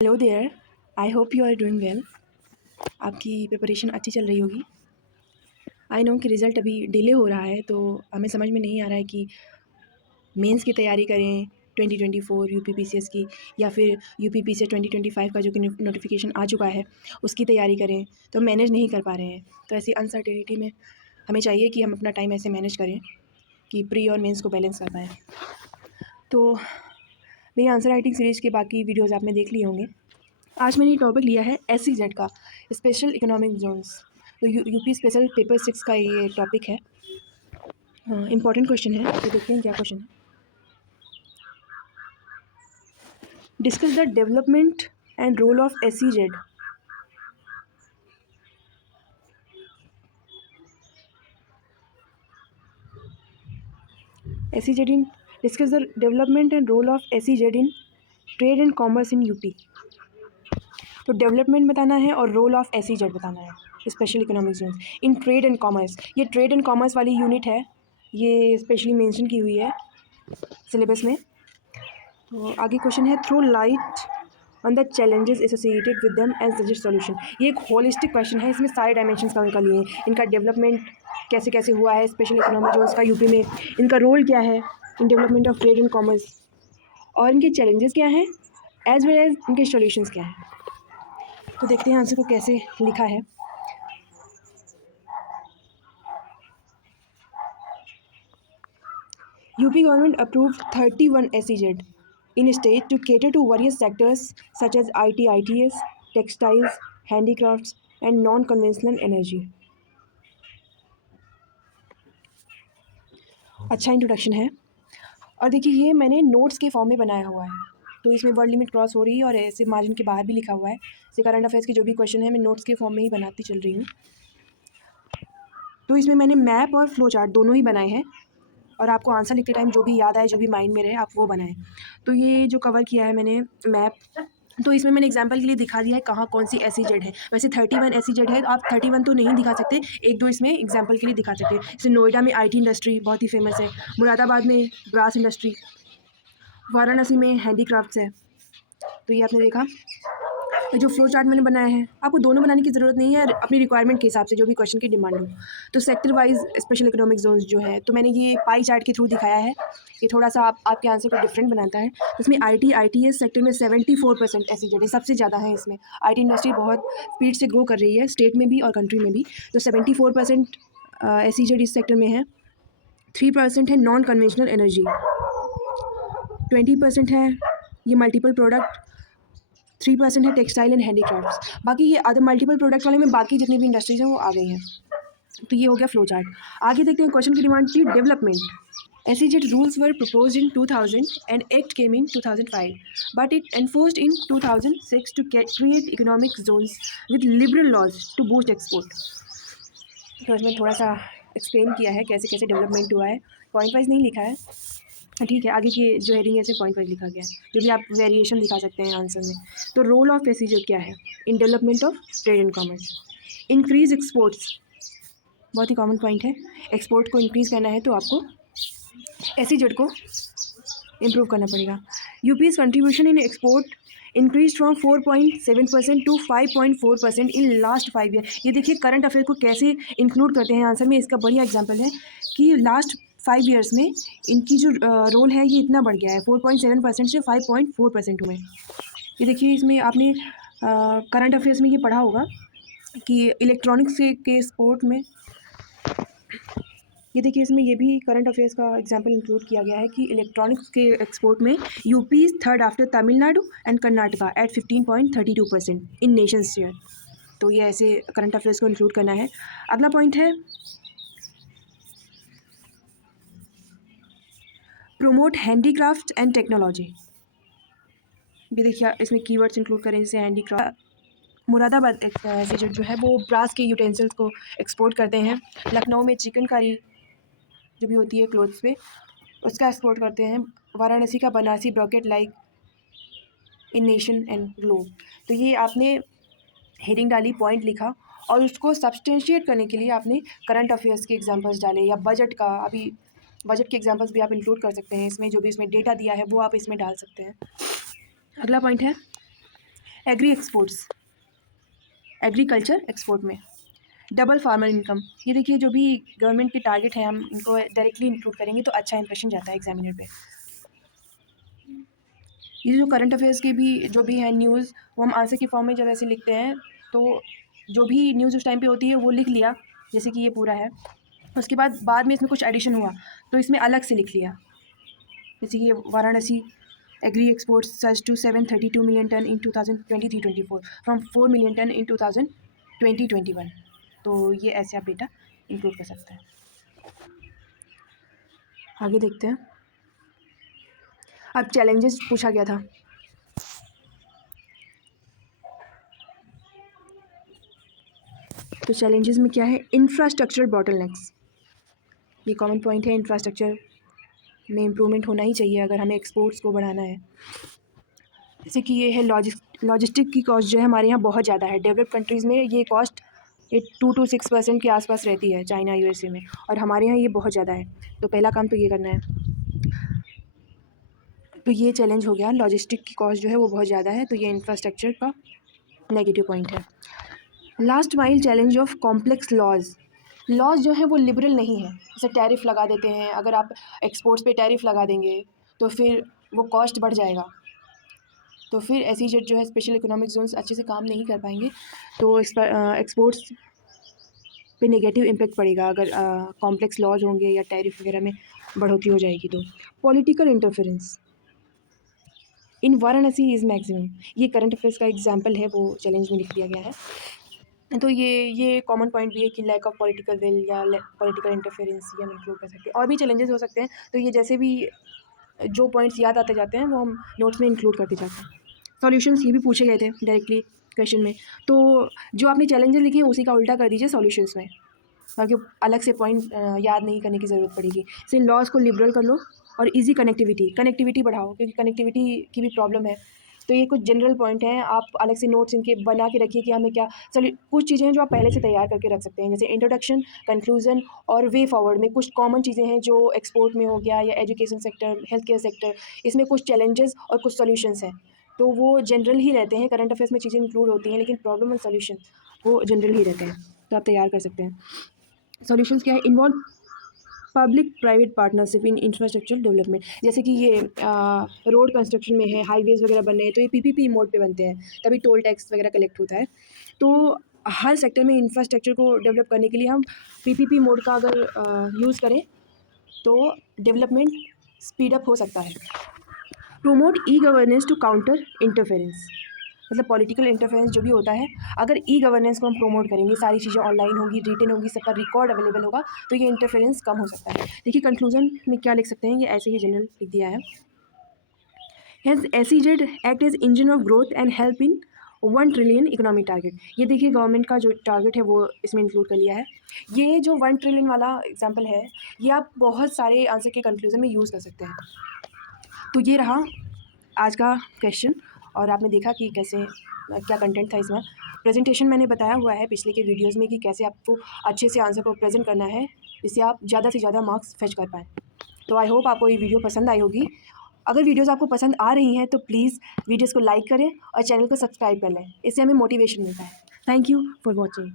Hello there, I hope you are doing well. आपकी preparation अच्छी चल रही होगी। आई नो कि रिज़ल्ट अभी डिले हो रहा है, तो हमें समझ में नहीं आ रहा है कि मेंस की तैयारी करें 2024 यूपीपीसीएस की, या फिर यूपीपीसीएस 2025 का जो कि नोटिफिकेशन आ चुका है उसकी तैयारी करें। तो मैनेज नहीं कर पा रहे हैं। तो ऐसी अनसर्टेनिटी में हमें चाहिए कि हम अपना टाइम ऐसे मैनेज करें कि प्री और मेंस को बैलेंस कर पाएँ। तो मेरी आंसर राइटिंग सीरीज़ के बाकी वीडियोज़ आपने देख लिए होंगे। आज मैंने टॉपिक लिया है SEZ का, स्पेशल इकोनॉमिक जोन्स। तो यूपी स्पेशल पेपर 6 का ये टॉपिक है। इम्पॉर्टेंट क्वेश्चन है, तो देखते हैं क्या क्वेश्चन है। Discuss the development and role of SEZ। SEZ in discuss the development and role of SEZ in trade and commerce in UP. तो डेवलपमेंट बताना है और रोल ऑफ SEZ बताना है, special economic zones in trade and commerce. ये trade and commerce वाली unit है, ये स्पेशली मेंशन की हुई है सिलेबस में। तो आगे क्वेश्चन है, throw light on the challenges associated with them and suggest solution. ये एक होलिस्टिक क्वेश्चन है, इसमें सारे डायमेंशंस कवर कर लिए हैं। इनका डेवलपमेंट कैसे कैसे हुआ है स्पेशल इकोनॉमिक जोन्स का यूपी में, इनका रोल क्या है in development of trade and commerce, और इनके चैलेंजेस क्या हैं एज वेल एज इनके सॉल्यूशंस क्या हैं। तो देखते हैं आंसर को कैसे लिखा है। UP government approved 31 SEZ in a state to cater to various sectors such as IT, ITS, textiles, handicrafts and non-conventional energy. अच्छा इंट्रोडक्शन है। और देखिए, ये मैंने नोट्स के फॉर्म में बनाया हुआ है, तो इसमें वर्ड लिमिट क्रॉस हो रही है और ऐसे मार्जिन के बाहर भी लिखा हुआ है। जैसे करंट अफेयर्स के जो भी क्वेश्चन है मैं नोट्स के फॉर्म में ही बनाती चल रही हूँ। तो इसमें मैंने मैप और फ्लो चार्ट दोनों ही बनाए हैं, और आपको आंसर लिखते टाइम जो भी याद आए, जो भी माइंड में रहे, आप वो बनाएं। तो ये जो कवर किया है मैंने मैप, तो इसमें मैंने एग्जांपल के लिए दिखा दिया है कहाँ कौन सी SEZ है। वैसे 31 SEZ है, तो आप 31 तो नहीं दिखा सकते, एक दो इसमें एग्जांपल के लिए दिखा सकते हैं। जैसे नोएडा में IT इंडस्ट्री बहुत ही फेमस है, मुरादाबाद में ब्रास इंडस्ट्री, वाराणसी में हैंडीक्राफ्ट्स है। तो ये आपने देखा। तो जो फ्लो चार्ट मैंने बनाया है, आपको दोनों बनाने की ज़रूरत नहीं है, अपनी रिक्वायरमेंट के हिसाब से जो भी क्वेश्चन की डिमांड हो। तो sector wise special economic Jones जो है, तो मैंने ये पाई चार्ट के थ्रू दिखाया है। ये थोड़ा सा आपके आंसर को डिफरेंट बनाता है। इसमें IT ITS सेक्टर में 74% SEZ है, सबसे ज़्यादा है इसमें। IT इंडस्ट्री बहुत स्पीड से ग्रो कर रही है, स्टेट में भी और कंट्री में भी। तो 74% SEZ इस सेक्टर में है। 3% है नॉन कन्वेंशनल एनर्जी, 20% है ये मल्टीपल प्रोडक्ट, 3% है टेक्सटाइल एंड हैंडीक्राफ्ट्स। बाकी ये अदर मल्टीपल प्रोडक्ट वाले में बाकी जितनी भी इंडस्ट्रीज हैं वो आ गई हैं। तो ये हो गया फ्लो चार्ट। आगे देखते हैं क्वेश्चन की डिमांड थी development. SEZ rules were proposed in 2000 and Act came in 2005, but it enforced in 2006 to create economic zones with liberal laws to boost export. तो इसमें थोड़ा सा एक्सप्लेन किया है कैसे कैसे डेवलपमेंट हुआ है, पॉइंट वाइज नहीं लिखा है। ठीक है, आगे की जो हेडिंग है इसमें पॉइंट वाइज लिखा गया है, जो भी आप वेरिएशन दिखा सकते हैं आंसर में। तो रोल ऑफ SEZ क्या है in development of trade and commerce? Increase exports, बहुत ही कॉमन पॉइंट है। एक्सपोर्ट को इंक्रीज़ करना है तो आपको SEZ को इम्प्रूव करना पड़ेगा। UP's contribution in export increase from 4.7% to 5.4% in last 5 year. ये देखिए करंट अफेयर को कैसे इंक्लूड करते हैं आंसर में, इसका बढ़िया एग्जांपल है कि लास्ट 5 ईयर्स में इनकी जो रोल है ये इतना बढ़ गया है, 4.7% से 5.4% हुए। ये देखिए, इसमें आपने करंट अफेयर्स में ये पढ़ा होगा कि इलेक्ट्रॉनिक्स के एक्सपोर्ट में, ये देखिए इसमें ये भी करंट अफेयर्स का एग्जांपल इंक्लूड किया गया है कि इलेक्ट्रॉनिक्स के एक्सपोर्ट में UP is third after Tamil Nadu and Karnataka at 15.32% in nation share. तो ये ऐसे करंट अफेयर्स को इंक्लूड करना है। अगला पॉइंट है प्रोमोट हैंडीक्राफ्ट एंड टेक्नोलॉजी। भी देखिए इसमें कीवर्ड्स इंक्लूड करें जैसे हैंडीक्राफ्ट। मुरादाबाद SEZ जो है वो ब्रास के यूटेंसिल्स को एक्सपोर्ट करते हैं। लखनऊ में चिकनकारी जो भी होती है क्लोथ्स पे, उसका एक्सपोर्ट करते हैं। वाराणसी का Banarasi brocade like in nation and globe. तो ये आपने हेडिंग डाली, पॉइंट लिखा, और उसको सब्सटेंशिएट करने के लिए आपने करंट अफेयर्स के एग्जांपल्स डाले, या बजट का, अभी बजट के एग्जांपल्स भी आप इंक्लूड कर सकते हैं इसमें, जो भी इसमें डेटा दिया है वो आप इसमें डाल सकते हैं। अगला पॉइंट है एग्री एक्सपोर्ट्स, एग्रीकल्चर एक्सपोर्ट में डबल फार्मर इनकम, ये देखिए जो भी गवर्नमेंट के टारगेट है हम इनको डायरेक्टली इंक्लूड करेंगे तो अच्छा इंप्रेशन जाता है एग्जामिनर पे। ये जो करंट अफेयर्स के भी जो भी है न्यूज़, वो हम आंसर की फॉर्म में जब ऐसे लिखते हैं तो जो भी न्यूज़ उस टाइम पे होती है वो लिख लिया, जैसे कि ये पूरा है, उसके बाद में इसमें कुछ एडिशन हुआ तो इसमें अलग से लिख लिया, जैसे कि ये Varanasi agri exports surge to 732 million tonne in 2023-24 from 4 million tonne in 2020-21। तो ये ऐसे आप डेटा इंक्लूड कर सकते हैं। आगे देखते हैं। अब चैलेंजेस पूछा गया था, तो चैलेंजेस में क्या है, इंफ्रास्ट्रक्चर बॉटलनेक्स, ये कॉमन पॉइंट है, इंफ्रास्ट्रक्चर में इम्प्रूवमेंट होना ही चाहिए अगर हमें एक्सपोर्ट्स को बढ़ाना है। जैसे कि ये है लॉजिस्टिक की कॉस्ट जो है हमारे यहाँ बहुत ज़्यादा है, डेवलप्ड कंट्रीज़ में ये कॉस्ट 2 to 6% के आसपास रहती है, चाइना यूएसए में, और हमारे यहाँ ये बहुत ज़्यादा है। तो पहला काम तो ये करना है, तो ये चैलेंज हो गया, लॉजिस्टिक की कॉस्ट जो है वो बहुत ज़्यादा है, तो ये इंफ्रास्ट्रक्चर का नेगेटिव पॉइंट है। Last mile challenge of complex laws जो है वो लिबरल नहीं है, जैसे टैरिफ लगा देते हैं, अगर आप एक्सपोर्ट्स पे टैरिफ लगा देंगे तो फिर वो कॉस्ट बढ़ जाएगा, तो फिर एसईजेड जो है स्पेशल इकोनॉमिक जोन्स अच्छे से काम नहीं कर पाएंगे, तो एक्सपोर्ट्स पे नेगेटिव इम्पैक्ट पड़ेगा अगर कॉम्प्लेक्स लॉज होंगे या टैरिफ वगैरह में बढ़ोतरी हो जाएगी। तो political interference in Varanasi is maximum, ये करंट अफेयर्स का एग्जाम्पल है, वो चैलेंज में लिख दिया गया है। तो ये कॉमन पॉइंट भी है कि लैक ऑफ पॉलिटिकल विल या पॉलिटिकल इंटरफेरेंस ये हम इंक्लूड कर सकते हैं। और भी चैलेंजेस हो सकते हैं, तो ये जैसे भी जो पॉइंट्स याद आते जाते हैं वो हम नोट्स में इंक्लूड करते जाते हैं। सॉल्यूशंस ये भी पूछे गए थे डायरेक्टली क्वेश्चन में, तो जो आपने चैलेंजेस लिखे हैं उसी का उल्टा कर दीजिए सॉल्यूशंस में, ताकि अलग से पॉइंट याद नहीं करने की ज़रूरत पड़ेगी। जैसे लॉज को लिबरल कर लो और इजी कनेक्टिविटी बढ़ाओ, क्योंकि कनेक्टिविटी की भी प्रॉब्लम है। तो ये कुछ जनरल पॉइंट हैं, आप अलग से नोट्स इनके बना के रखिए कि हमें क्या, चलिए कुछ चीज़ें हैं जो आप पहले से तैयार करके रख सकते हैं, जैसे इंट्रोडक्शन, कंक्लूजन और वे फॉरवर्ड में कुछ कॉमन चीज़ें हैं जो एक्सपोर्ट में हो गया या education sector, health care sector, इसमें कुछ चैलेंजेस और कुछ सॉल्यूशंस हैं, तो वो जनरल ही रहते हैं। करंट अफेयर्स में चीज़ें इंक्लूड होती हैं लेकिन प्रॉब्लम और सॉल्यूशन वो जनरल ही रहते हैं, तो आप तैयार कर सकते हैं। सॉल्यूशंस क्या है, involve public private partnership in infrastructure development, जैसे कि ये रोड कंस्ट्रक्शन में है, हाईवेज़ वगैरह बन रहे हैं तो ये पीपीपी मोड पे बनते हैं, तभी टोल टैक्स वगैरह कलेक्ट होता है। तो हर सेक्टर में इंफ्रास्ट्रक्चर को डेवलप करने के लिए हम पीपीपी मोड का अगर यूज़ करें तो डेवलपमेंट स्पीड अप हो सकता है। Promote e governance to counter interference, मतलब पॉलिटिकल इंटरफेरेंस जो भी होता है, अगर ई गवर्नेंस को हम प्रोमोट करेंगे, सारी चीज़ें ऑनलाइन होगी, रिटेन होगी, सबका रिकॉर्ड अवेलेबल होगा, तो ये इंटरफेरेंस कम हो सकता है। देखिए कंक्लूजन में क्या लिख सकते हैं, ये ऐसे ही जनरल लिख दिया है, has SEZ act as engine of growth and help in 1 trillion economic target, ये देखिए गवर्नमेंट का जो टारगेट है वो इसमें इंक्लूड कर लिया है। ये जो 1 ट्रिलियन वाला एग्जाम्पल है ये आप बहुत सारे आंसर के कंक्लूजन में यूज़ कर सकते हैं। तो ये रहा आज का क्वेश्चन, और आपने देखा कि कैसे क्या कंटेंट था इसमें। प्रेजेंटेशन मैंने बताया हुआ है पिछले के वीडियोस में कि कैसे आपको अच्छे से आंसर को प्रेजेंट करना है, जिससे आप ज़्यादा से ज़्यादा मार्क्स फेच कर पाएँ। तो आई होप आपको ये वीडियो पसंद आई होगी। अगर वीडियोस आपको पसंद आ रही हैं तो प्लीज़ वीडियोस को लाइक करें और चैनल को सब्सक्राइब कर लें, इससे हमें मोटिवेशन मिलता है। Thank you for watching.